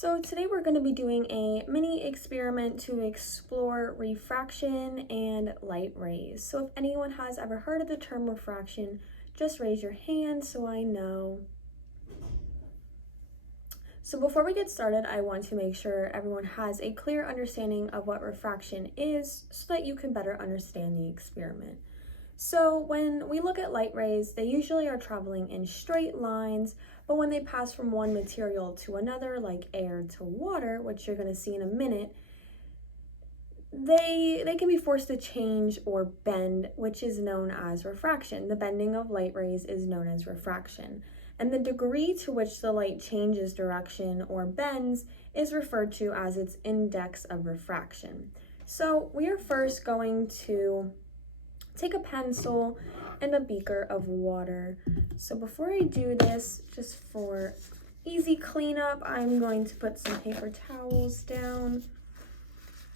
So today we're going to be doing a mini experiment to explore refraction and light rays. So if anyone has ever heard of the term refraction, just raise your hand so I know. So before we get started, I want to make sure everyone has a clear understanding of what refraction is so that you can better understand the experiment. So when we look at light rays, they usually are traveling in straight lines, but when they pass from one material to another, like air to water, which you're going to see in a minute, they can be forced to change or bend, which is known as refraction. The bending of light rays is known as refraction. And the degree to which the light changes direction or bends is referred to as its index of refraction. So we are first going to take a pencil and a beaker of water. So before I do this, just for easy cleanup, I'm going to put some paper towels down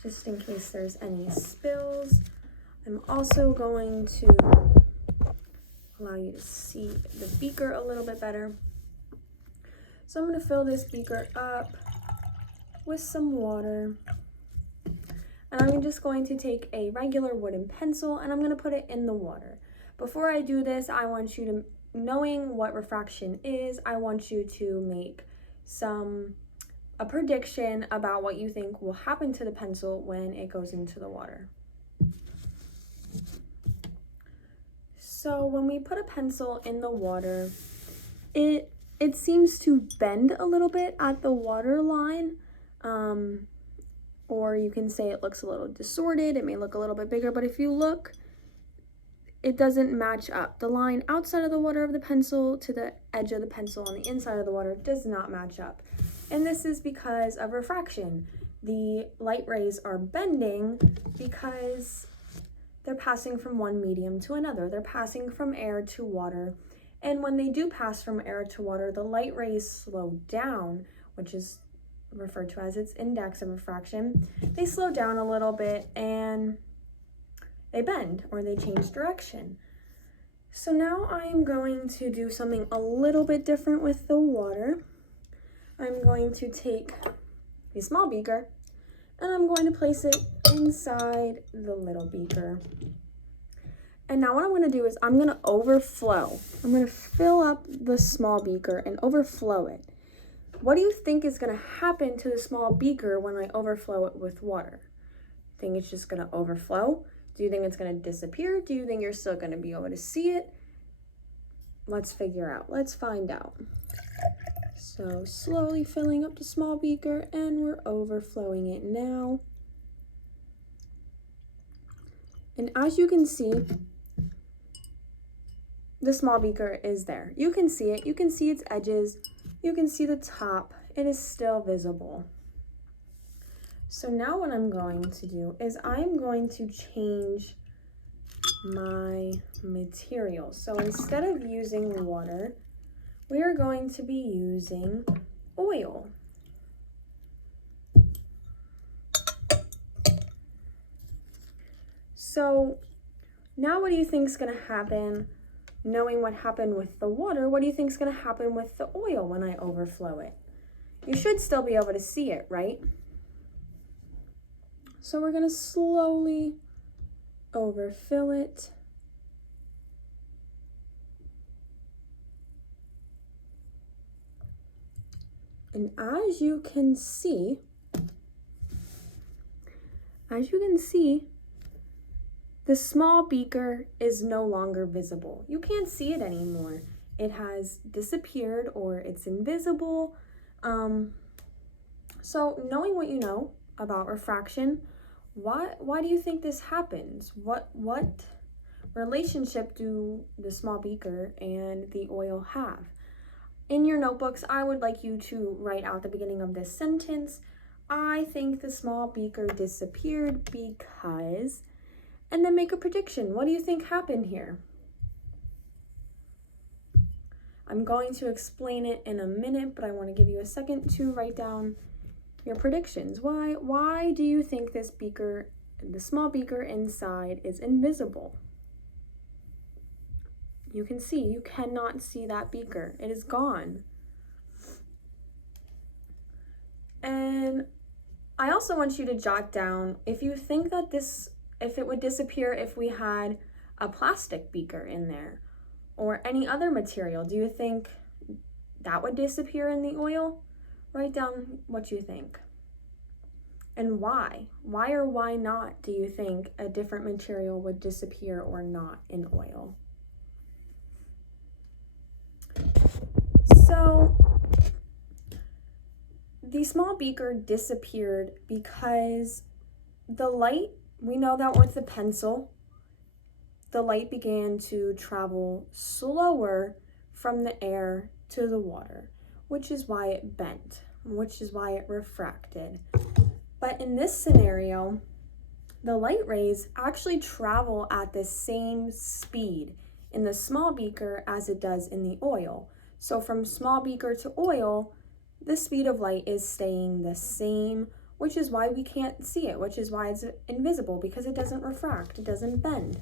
just in case there's any spills. I'm also going to allow you to see the beaker a little bit better. So I'm going to fill this beaker up with some water. And I'm just going to take a regular wooden pencil and I'm going to put it in the water. Before I do this, I want you to, knowing what refraction is, I want you to make a prediction about what you think will happen to the pencil when it goes into the water. So when we put a pencil in the water, it seems to bend a little bit at the water line. Or you can say it looks a little distorted, it may look a little bit bigger, but if you look, it doesn't match up. The line outside of the water of the pencil to the edge of the pencil on the inside of the water does not match up. And this is because of refraction. The light rays are bending because they're passing from one medium to another. They're passing from air to water. And when they do pass from air to water, the light rays slow down, which is referred to as its index of refraction. They slow down a little bit and they bend or they change direction. So now I'm going to do something a little bit different with the water. I'm going to take a small beaker and I'm going to place it inside the little beaker. And now what I'm going to do is I'm going to overflow. I'm going to fill up the small beaker and overflow it. What do you think is going to happen to the small beaker when I overflow it with water? Think it's just going to overflow? Do you think it's going to disappear? Do you think you're still going to be able to see it? Let's figure out. Let's find out. So slowly filling up the small beaker and we're overflowing it now. And as you can see, the small beaker is there. You can see it. You can see its edges. You can see the top, it is still visible. So now what I'm going to do is I'm going to change my material. So instead of using water, we are going to be using oil. So now what do you think is going to happen? Knowing what happened with the water, what do you think is going to happen with the oil when I overflow it? You should still be able to see it, right? So we're going to slowly overfill it. And as you can see, the small beaker is no longer visible. You can't see it anymore. It has disappeared or it's invisible. So knowing what you know about refraction, why do you think this happens? What relationship do the small beaker and the oil have? In your notebooks, I would like you to write out the beginning of this sentence. I think the small beaker disappeared because, and then make a prediction. What do you think happened here? I'm going to explain it in a minute, but I want to give you a second to write down your predictions. Why do you think this beaker, the small beaker inside, is invisible? You can see, you cannot see that beaker. It is gone. I also want you to jot down if you think that if it would disappear if we had a plastic beaker in there or any other material. Do you think that would disappear in the oil? Write down what you think. And why? Why or why not do you think a different material would disappear or not in oil? So the small beaker disappeared because the light, we know that with the pencil, the light began to travel slower from the air to the water, which is why it bent, which is why it refracted. But in this scenario, the light rays actually travel at the same speed in the small beaker as it does in the oil. So from small beaker to oil, the speed of light is staying the same, which is why we can't see it, which is why it's invisible, because it doesn't refract, it doesn't bend.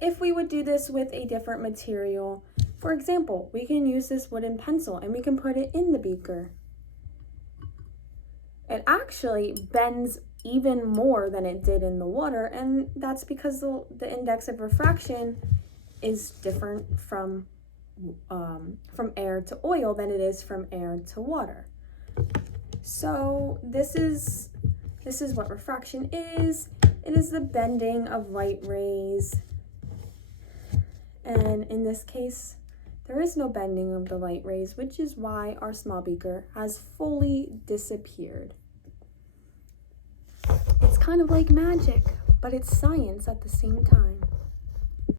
If we would do this with a different material, for example, we can use this wooden pencil and we can put it in the beaker. It actually bends even more than it did in the water, and that's because the index of refraction is different from air to oil than it is from air to water. So this is what refraction is. It is the bending of light rays, and in this case there is no bending of the light rays, which is why our small beaker has fully disappeared. It's kind of like magic, but it's science at the same time.